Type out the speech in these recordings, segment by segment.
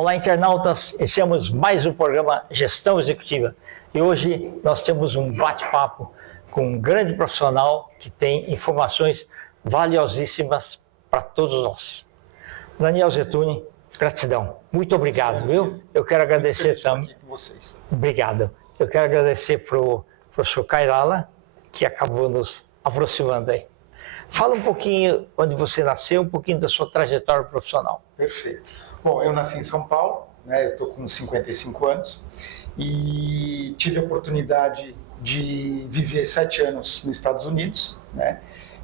Olá, internautas. Iniciamos mais um programa Gestão Executiva. E hoje nós temos um bate-papo com um grande profissional que tem informações valiosíssimas para todos nós. Daniel Zettuni, gratidão. Muito obrigado, viu? Eu quero agradecer também. Obrigado. Eu quero agradecer para o professor Kailala, que acabou nos aproximando aí. Fala um pouquinho onde você nasceu, um pouquinho da sua trajetória profissional. Perfeito. Bom, eu nasci em São Paulo, né? Eu estou com 55 anos e tive a oportunidade de viver 7 anos nos Estados Unidos, né?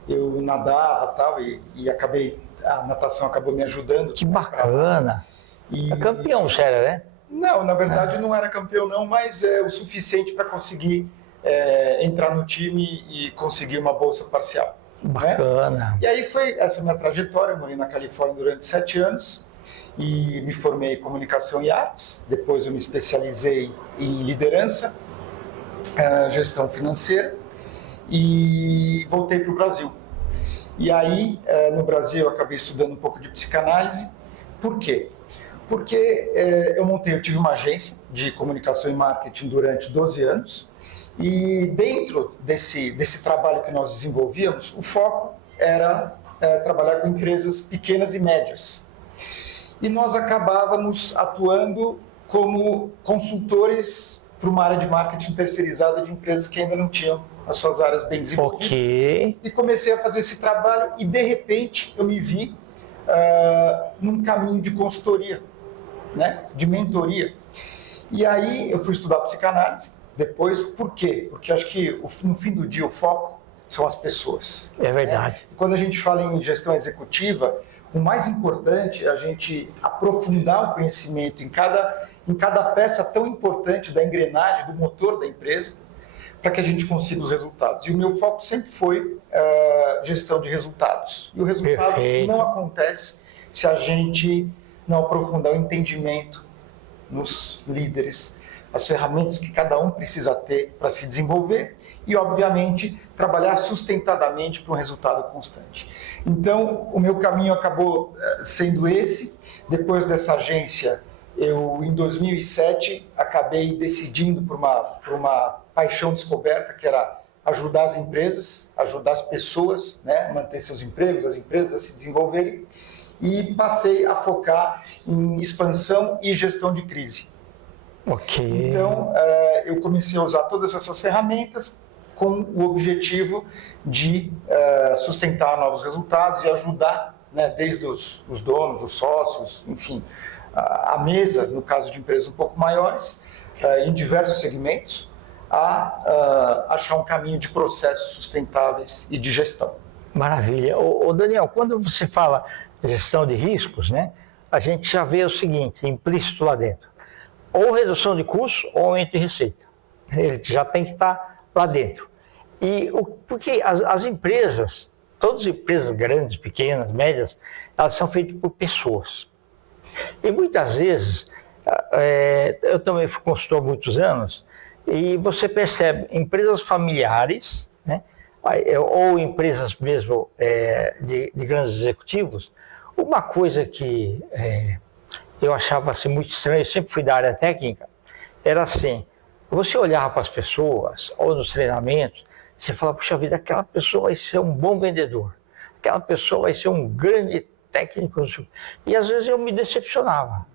Eu nadava tal, e a natação acabou me ajudando. Que bacana! É campeão, sério, né? Não, na verdade não era campeão não, mas é o suficiente para conseguir entrar no time e conseguir uma bolsa parcial. Bacana! Né? E aí foi essa minha trajetória. Eu morei na Califórnia durante 7 anos e me formei em comunicação e artes. Depois eu me especializei em liderança, gestão financeira e voltei para o Brasil. E aí, no Brasil, eu acabei estudando um pouco de psicanálise. Por quê? Porque eu tive uma agência de comunicação e marketing durante 12 anos e dentro desse trabalho que nós desenvolvíamos, o foco era trabalhar com empresas pequenas e médias. E nós acabávamos atuando como consultores para uma área de marketing terceirizada de empresas que ainda não tinham as suas áreas bem desenvolvidas. Okay. E comecei a fazer esse trabalho e, de repente, eu me vi num caminho de consultoria, né? De mentoria. E aí eu fui estudar psicanálise depois. Por quê? Porque acho que no fim do dia o foco são as pessoas. É verdade. Né? Quando a gente fala em gestão executiva, o mais importante é a gente aprofundar o conhecimento em cada peça tão importante da engrenagem, do motor da empresa, para que a gente consiga os resultados. E o meu foco sempre foi gestão de resultados. E o resultado Perfeito. não acontece se a gente não aprofundar o entendimento nos líderes, as ferramentas que cada um precisa ter para se desenvolver e, obviamente, trabalhar sustentadamente para um resultado constante. Então, o meu caminho acabou sendo esse. Depois dessa agência, eu, em 2007, acabei decidindo por uma paixão descoberta, que era ajudar as empresas, ajudar as pessoas, né, a manter seus empregos, as empresas a se desenvolverem, e passei a focar em expansão e gestão de crise. Ok. Então, eu comecei a usar todas essas ferramentas com o objetivo de sustentar novos resultados e ajudar, né, desde os donos, os sócios, enfim, a mesa, no caso de empresas um pouco maiores, em diversos segmentos, a achar um caminho de processos sustentáveis e de gestão. Maravilha. Ô Daniel, quando você fala gestão de riscos, né, a gente já vê o seguinte, implícito lá dentro. Ou redução de custo ou aumento de receita. Ele já tem que estar lá dentro. Porque as empresas, todas as empresas grandes, pequenas, médias, elas são feitas por pessoas. E muitas vezes, eu também fui consultor há muitos anos, e você percebe empresas familiares, né, ou empresas mesmo de grandes executivos. Uma coisa que eu achava assim, muito estranho, eu sempre fui da área técnica, era assim, você olhava para as pessoas, ou nos treinamentos, você falava, puxa vida, aquela pessoa vai ser um bom vendedor, aquela pessoa vai ser um grande técnico, e às vezes eu me decepcionava,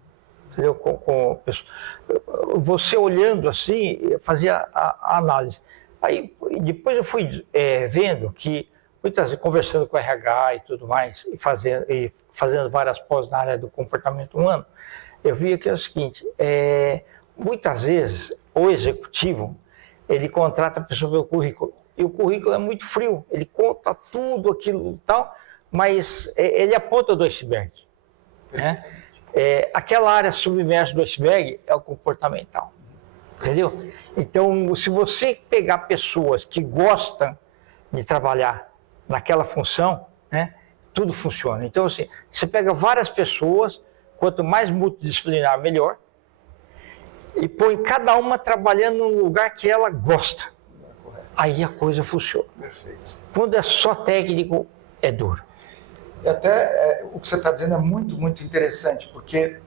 entendeu? Com você olhando assim, fazia a análise. Aí depois eu fui vendo que, muitas vezes, conversando com o RH e tudo mais, e fazendo várias pós na área do comportamento humano, eu via que é o seguinte, muitas vezes o executivo, ele contrata a pessoa pelo currículo, e o currículo é muito frio, ele conta tudo aquilo e tal, mas ele aponta do iceberg, né? Aquela área submersa do iceberg é o comportamental, entendeu? Então, se você pegar pessoas que gostam de trabalhar naquela função, né, tudo funciona. Então, assim, você pega várias pessoas, quanto mais multidisciplinar, melhor, e põe cada uma trabalhando num lugar que ela gosta. Aí a coisa funciona. Perfeito. Quando é só técnico, é duro. E até o que você está dizendo é muito, muito interessante, porque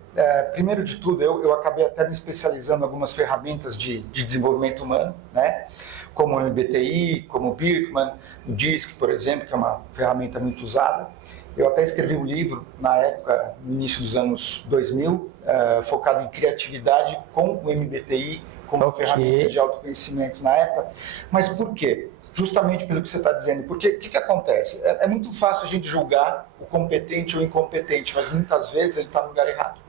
primeiro de tudo, eu acabei até me especializando em algumas ferramentas de desenvolvimento humano, né? Como o MBTI, como o Birkman, o DISC, por exemplo, que é uma ferramenta muito usada. Eu até escrevi um livro, na época, no início dos anos 2000, focado em criatividade com o MBTI, como ferramenta de autoconhecimento na época. Mas por quê? Justamente pelo que você está dizendo. Porque o que acontece? É muito fácil a gente julgar o competente ou o incompetente, mas muitas vezes ele está no lugar errado.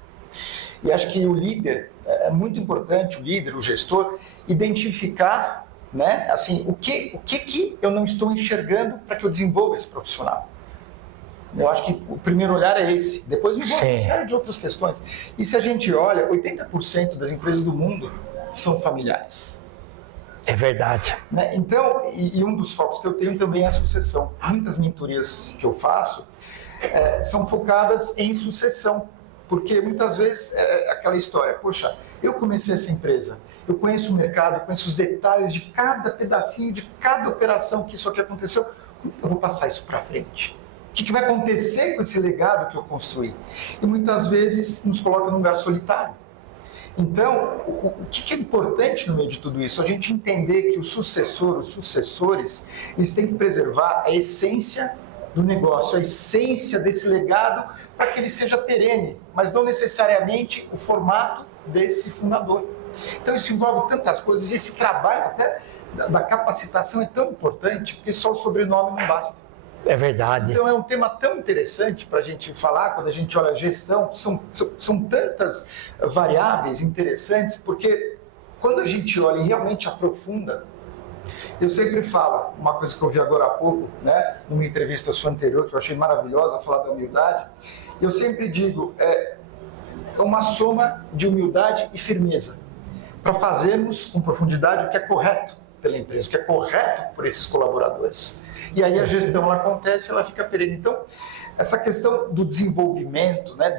E acho que o líder, é muito importante, o líder, o gestor, identificar, né, assim, o que eu não estou enxergando para que eu desenvolva esse profissional. Eu acho que o primeiro olhar é esse. Depois me volta uma série de outras questões. E se a gente olha, 80% das empresas do mundo são familiares. É verdade. Né? Então, e um dos focos que eu tenho também é a sucessão. Muitas mentorias que eu faço são focadas em sucessão. Porque muitas vezes é aquela história, poxa, eu comecei essa empresa, eu conheço o mercado, eu conheço os detalhes de cada pedacinho, de cada operação que isso aqui aconteceu, como eu vou passar isso para frente? O que vai acontecer com esse legado que eu construí? E muitas vezes nos coloca num lugar solitário. Então, o que é importante no meio de tudo isso? A gente entender que o sucessor, os sucessores, eles têm que preservar a essência do negócio, a essência desse legado, para que ele seja perene, mas não necessariamente o formato desse fundador. Então isso envolve tantas coisas, e esse trabalho até da capacitação é tão importante, porque só o sobrenome não basta. É verdade. Então é um tema tão interessante para a gente falar, quando a gente olha a gestão, são tantas variáveis interessantes, porque quando a gente olha e realmente aprofunda, eu sempre falo, uma coisa que eu vi agora há pouco, né, numa entrevista sua anterior, que eu achei maravilhosa, falar da humildade, eu sempre digo, é uma soma de humildade e firmeza, para fazermos com profundidade o que é correto pela empresa, o que é correto por esses colaboradores. E aí a gestão ela acontece, ela fica perene. Então, essa questão do desenvolvimento, né,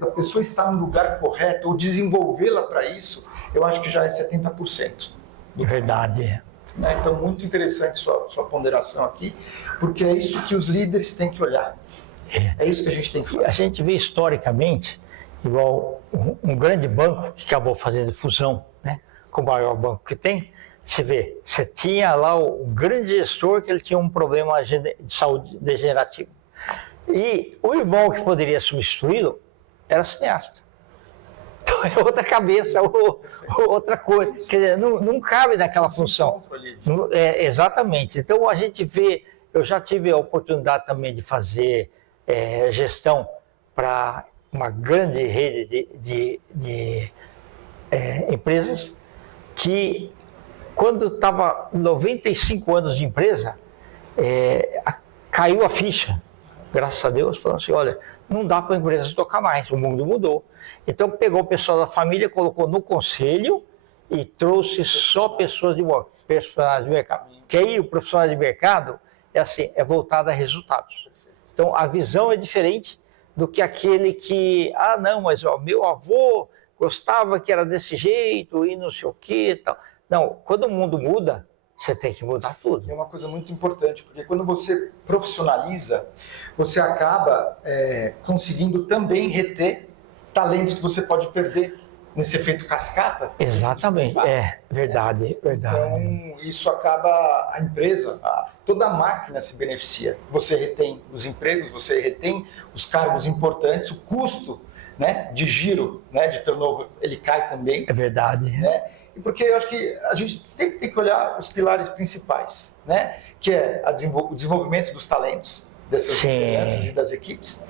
da pessoa estar no lugar correto, ou desenvolvê-la para isso, eu acho que já é 70%. Verdade. Então, muito interessante sua ponderação aqui, porque é isso que os líderes têm que olhar. É isso que a gente tem que fazer. A gente vê historicamente, igual um grande banco que acabou fazendo fusão, né, com o maior banco que tem, você tinha lá o grande gestor que ele tinha um problema de saúde degenerativo. E o irmão que poderia substituí-lo era cineasta. Então é outra cabeça, outra coisa. Quer dizer, não cabe naquela função. Exatamente. Então a gente vê, eu já tive a oportunidade também de fazer gestão para uma grande rede de empresas que, quando estava 95 anos de empresa, caiu a ficha, graças a Deus, falando assim, olha, não dá para a empresa tocar mais, o mundo mudou. Então pegou o pessoal da família, colocou no conselho e trouxe só pessoas de profissionais de mercado. Porque aí o profissional de mercado é voltado a resultados. Então a visão é diferente do que aquele que, não, mas meu avô gostava que era desse jeito e não sei o que e tal. Não, quando o mundo muda, você tem que mudar tudo. É uma coisa muito importante, porque quando você profissionaliza, você acaba conseguindo também reter talentos que você pode perder nesse efeito cascata. Exatamente, verdade. Então, isso acaba, a empresa, toda a máquina se beneficia. Você retém os empregos, você retém os cargos importantes, o custo, né, de giro, né, de turnover, ele cai também. É verdade. Né? E porque eu acho que a gente sempre tem que olhar os pilares principais, né, que é o desenvolvimento dos talentos dessas lideranças e das equipes.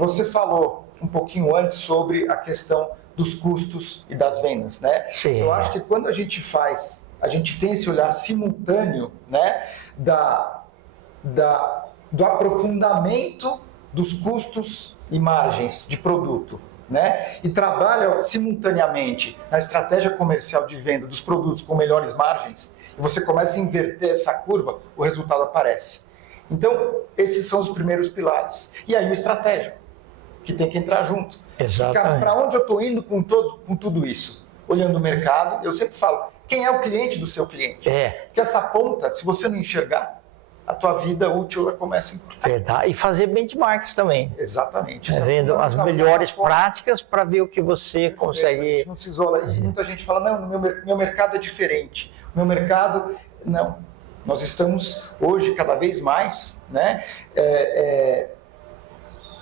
Você falou um pouquinho antes sobre a questão dos custos e das vendas, né? Sim. Eu acho que quando a gente tem esse olhar simultâneo, né, do aprofundamento dos custos e margens de produto, né, e trabalha simultaneamente na estratégia comercial de venda dos produtos com melhores margens, e você começa a inverter essa curva, o resultado aparece. Então, esses são os primeiros pilares. E aí o estratégico, que tem que entrar junto. Exatamente. Para onde eu estou indo com tudo isso? Olhando o mercado, eu sempre falo, quem é o cliente do seu cliente? É. Porque essa ponta, se você não enxergar, a tua vida útil ela começa a importar. Verdade. E fazer benchmarks também. Exatamente. Vendo as melhores práticas para ver o que você consegue. A gente não se isola. E muita gente fala, não, meu mercado é diferente. Meu mercado... Não. Nós estamos hoje cada vez mais, né,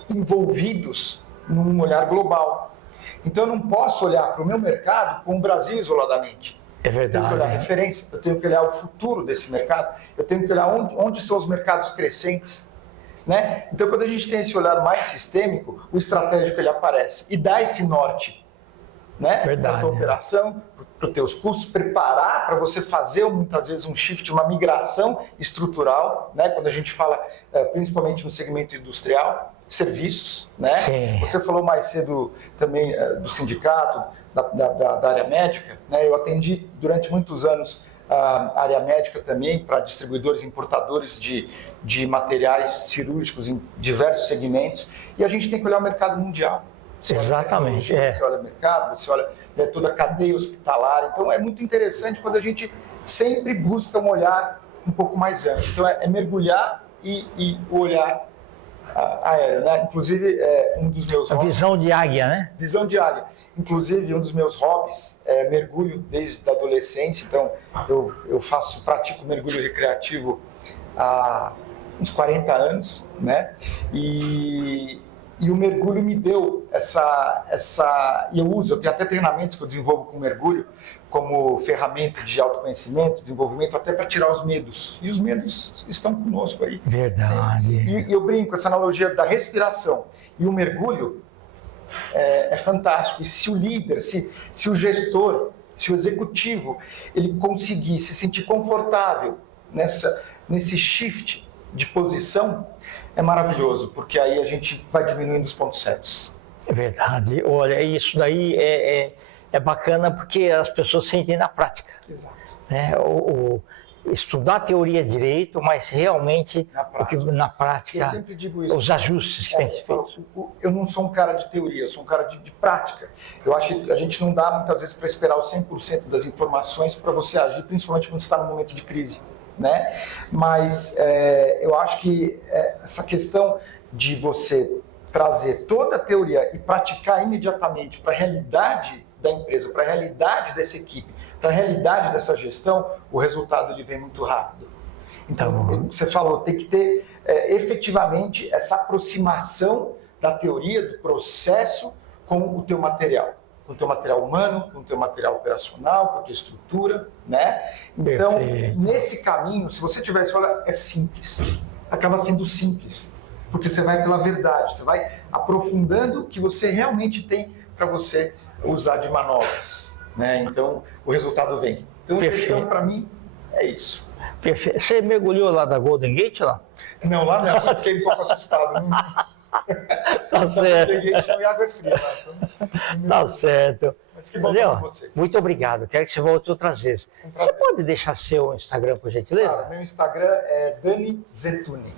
envolvidos num olhar global. Então eu não posso olhar para o meu mercado com o Brasil isoladamente. É verdade. Eu tenho que olhar a referência, eu tenho que olhar o futuro desse mercado, eu tenho que olhar onde são os mercados crescentes. Né? Então, quando a gente tem esse olhar mais sistêmico, o estratégico ele aparece e dá esse norte, né? Para a tua operação, para os teus custos, preparar para você fazer muitas vezes um shift, uma migração estrutural, né? Quando a gente fala principalmente no segmento industrial, serviços. Né? Sim. Você falou mais cedo também do sindicato, da área médica, né? Eu atendi durante muitos anos a área médica também para distribuidores e importadores de materiais cirúrgicos em diversos segmentos, e a gente tem que olhar o mercado mundial. Você Exatamente. Você olha o mercado, você olha toda a cadeia hospitalar, então é muito interessante quando a gente sempre busca um olhar um pouco mais amplo. Então é mergulhar e o olhar aéreo, né? Inclusive um dos meus hobbies, visão de águia, né? Visão de águia. Inclusive, um dos meus hobbies é mergulho desde a adolescência. Então, eu pratico mergulho recreativo há uns 40 anos, né? E o mergulho me deu e eu tenho até treinamentos que eu desenvolvo com mergulho como ferramenta de autoconhecimento, desenvolvimento, até para tirar os medos. E os medos estão conosco aí. Verdade. E eu brinco, essa analogia da respiração e o mergulho é fantástico. E se o líder, se o gestor, se o executivo, ele conseguir se sentir confortável nesse shift de posição, é maravilhoso, porque aí a gente vai diminuindo os pontos cegos. É verdade. Olha, isso daí é bacana porque as pessoas sentem na prática. Exato. Né? Estudar a teoria direito, mas realmente na prática eu sempre digo isso, os ajustes que tem que ser feitos. Eu não sou um cara de teoria, eu sou um cara de prática. Eu acho que a gente não dá muitas vezes para esperar os 100% das informações para você agir, principalmente quando você está num momento de crise. Né? Mas eu acho que essa questão de você trazer toda a teoria e praticar imediatamente para a realidade da empresa, para a realidade dessa equipe, para a realidade dessa gestão, o resultado ele vem muito rápido. Então, você falou, tem que ter efetivamente essa aproximação da teoria, do processo com o teu material. Com o teu material humano, com o teu material operacional, com a tua estrutura, né? Então, nesse caminho, se você tivesse, olha, é simples. Acaba sendo simples, porque você vai pela verdade, você vai aprofundando o que você realmente tem para você usar de manobras, né? Então, o resultado vem. Então, a gestão, para mim, é isso. Perfeito. Você mergulhou lá da Golden Gate, lá? Não, lá não. Eu fiquei um pouco assustado. Tá certo. E água é fria lá. Então, tá certo. Mas que bom estar com você. Muito obrigado. Quero que você volte outras vezes. Você pode deixar seu Instagram, por gentileza? Claro, meu Instagram é Dani Zettuni.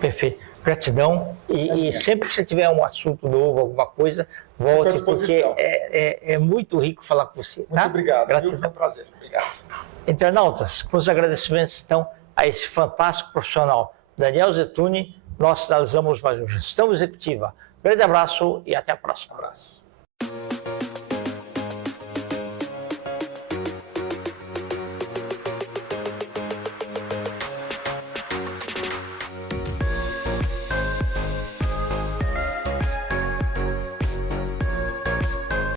Perfeito. Gratidão. E sempre que você tiver um assunto novo, alguma coisa, volte, porque é muito rico falar com você. Tá? Muito obrigado. Gratidão. Foi um prazer. Obrigado. Internautas, com os agradecimentos, então, a esse fantástico profissional, Daniel Zettuni, nós finalizamos mais uma Gestão Executiva. Grande abraço e até a próxima. Um abraço.